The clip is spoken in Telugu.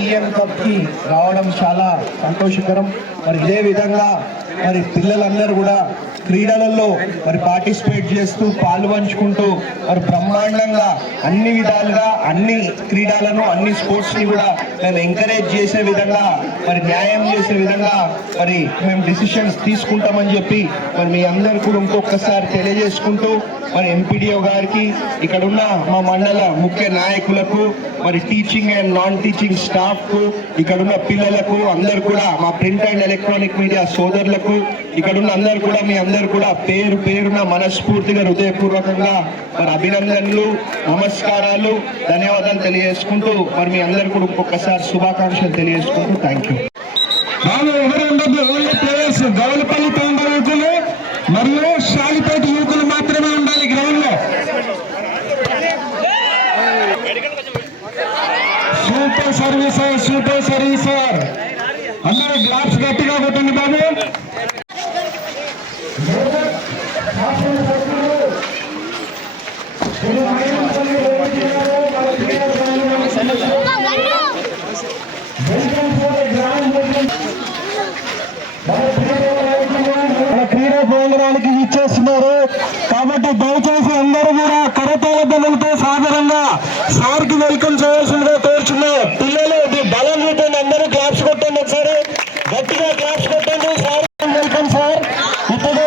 సీఎం కప్కి రావడం చాలా సంతోషకరం. మరి ఇదే విధంగా మరి పిల్లలందరూ కూడా క్రీడలలో మరి పార్టిసిపేట్ చేస్తూ పాల్పంచుకుంటూ మరి బ్రహ్మాండంగా అన్ని విధాలుగా అన్ని క్రీడలను అన్ని స్పోర్ట్స్ని కూడా మేము ఎంకరేజ్ చేసే విధంగా మరి న్యాయం చేసే విధంగా మరి మేము డిసిషన్స్ తీసుకుంటామని చెప్పి మరి మీ అందరు కూడా ఇంకొకసారి తెలియజేసుకుంటూ మరి ఎంపీడీఓ గారికి ఇక్కడ ఉన్న మా మండల ముఖ్య నాయకులకు మరి టీచింగ్ అండ్ నాన్ టీచింగ్ స్టాఫ్కు ఇక్కడ ఉన్న పిల్లలకు అందరు కూడా మా ప్రింట్ అండ్ ఎలక్ట్రానిక్ మీడియా సోదరులకు ఇక్కడ ఉన్న అందరు కూడా మీ అందరు కూడా పేరు పేరున మనస్ఫూర్తిగా హృదయపూర్వకంగా మరి అభినందనలు నమస్కారాలు ధన్యవాదాలు తెలియజేసుకుంటూ మరి మీ అందరు కూడా ఇంకొకసారి శుభాకాంక్షలు తెలియజేసుకుంటూ థ్యాంక్ యూ గౌలపల్లి యువకులు మరియు షాలిపేట యువకులు మాత్రమే ఉండాలి గ్రౌండ్లో సూపర్ సర్వీసర్ సూపర్ సర్వీసర్. చేశారు కాబట్టి దయచేసి అందరూ కూడా కరతాల దండలతో సాధారణంగా సార్కి వెల్కమ్ చేయాల్సిందిగా కోరుచున్నా. పిల్లలు బలం పెట్టండి అందరూ క్లాప్స్ కొట్టండి ఒకసారి. గట్టిగా క్లాప్స్ కొట్టండి. Sir welcome sir. ఇప్పుడు